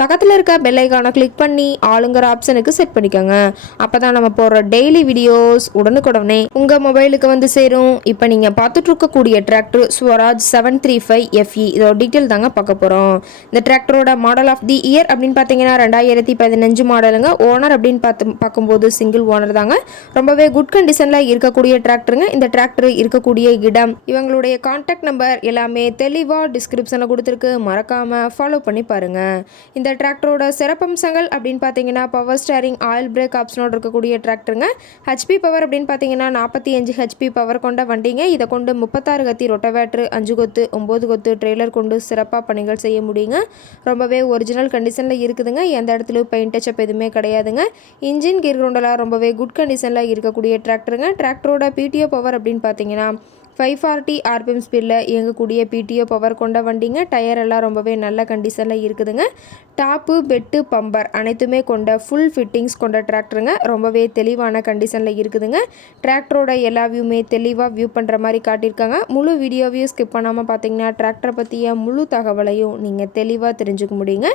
பக்கத்தில் இருக்க பெல் ஐக்கானை கிளிக் பண்ணி ஆளுங்கிற ஆப்ஷனுக்கு செட் பண்ணிக்கோங்க. அப்போ தான் நம்ம போடுற டெய்லி வீடியோஸ் உடனுக்குடனே உங்கள் மொபைலுக்கு வந்து சேரும். இப்போ நீங்கள் பார்த்துட்டு இருக்கக்கூடிய tractor Swaraj seven three five FE இதோட டீட்டெயில் தாங்க பார்க்க போகிறோம் இந்த டிராக்டரோட மாடல் ஆஃப் தி இயர் அப்படின்னு பார்த்தீங்கன்னா ரெண்டாயிரத்தி பதினஞ்சு மாடலுங்க ஓனர் அப்படின்னு பார்த்து பார்க்கும்போது சிங்கிள் ஓனர் தாங்க. ரொம்பவே குட் கண்டிஷனில் இருக்கக்கூடிய டிராக்டருங்க இந்த டிராக்டர் இருக்கக்கூடிய இடம் இவங்களுடைய கான்டாக்ட் நம்பர் எல்லாமே தெளிவாக டிஸ்கிரிப்ஷனில் கொடுத்துருக்கு. மறக்காமல் ஃபாலோ பண்ணி பாருங்கள் இந்த இந்த டிராக்டரோட சிறப்பம்சங்கள் அப்படின்னு பார்த்தீங்கன்னா பவர் ஸ்டேரிங் ஆயில் பிரேக் ஆப்ஷனோட இருக்கக்கூடிய டிராக்டருங்க. ஹெச்பி பவர் அப்படின்னு பார்த்தீங்கன்னா நாற்பத்தி அஞ்சு ஹெச்பி பவர் கொண்ட வண்டிங்க. இதை கொண்டு முப்பத்தாறு கத்தி ரொட்டவேட்ரு அஞ்சு கொத்து ஒம்பது கொத்து ட்ரெய்லர் கொண்டு சிறப்பாக பணிகள் செய்ய முடியுங்க. ரொம்பவே ஒரிஜினல் கண்டிஷனில் இருக்குதுங்க. எந்த இடத்துலையும் பெயிண்ட் டச்சப் எதுவுமே கிடையாதுங்க. இன்ஜின் கீர் கிரவுண்டெல்லாம் ரொம்பவே குட் கண்டிஷனில் இருக்கக்கூடிய டிராக்டருங்க. டிராக்டரோட பிடிஓ பவர் அப்படின்னு பார்த்தீங்கன்னா ஃபைவ் ஃபார்ட்டி ஆர்பிஎம் ஸ்பீடில் இயங்கக்கூடிய பிடிஓ பவர் கொண்ட வண்டிங்க. டயர் எல்லாம் ரொம்பவே நல்ல கண்டிஷனில் இருக்குதுங்க. டாப்பு பெட்டு பம்பர் அனைத்துமே கொண்ட ஃபுல் ஃபிட்டிங்ஸ் கொண்ட டிராக்டருங்க ரொம்பவே தெளிவான கண்டிஷனில் இருக்குதுங்க. டிராக்டரோட எல்லா வியூமே தெளிவாக வியூ பண்ணுற மாதிரி காட்டியிருக்காங்க. முழு வீடியோவையும் ஸ்கிப் பண்ணாமல் பார்த்தீங்கன்னா டிராக்டரை பற்றிய முழு தகவலையும் நீங்கள் தெளிவாக தெரிஞ்சுக்க முடியுங்க.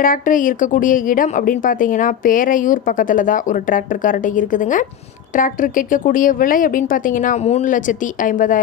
டிராக்டர் இருக்கக்கூடிய இடம் அப்படின்னு பார்த்தீங்கன்னா பேரையூர் பக்கத்தில் தான் ஒரு டிராக்டர் கரெக்டாக இருக்குதுங்க. டிராக்டர் கேட்கக்கூடிய விலை அப்படின்னு பார்த்தீங்கன்னா மூணு லட்சத்தி ஐம்பதாயிரம்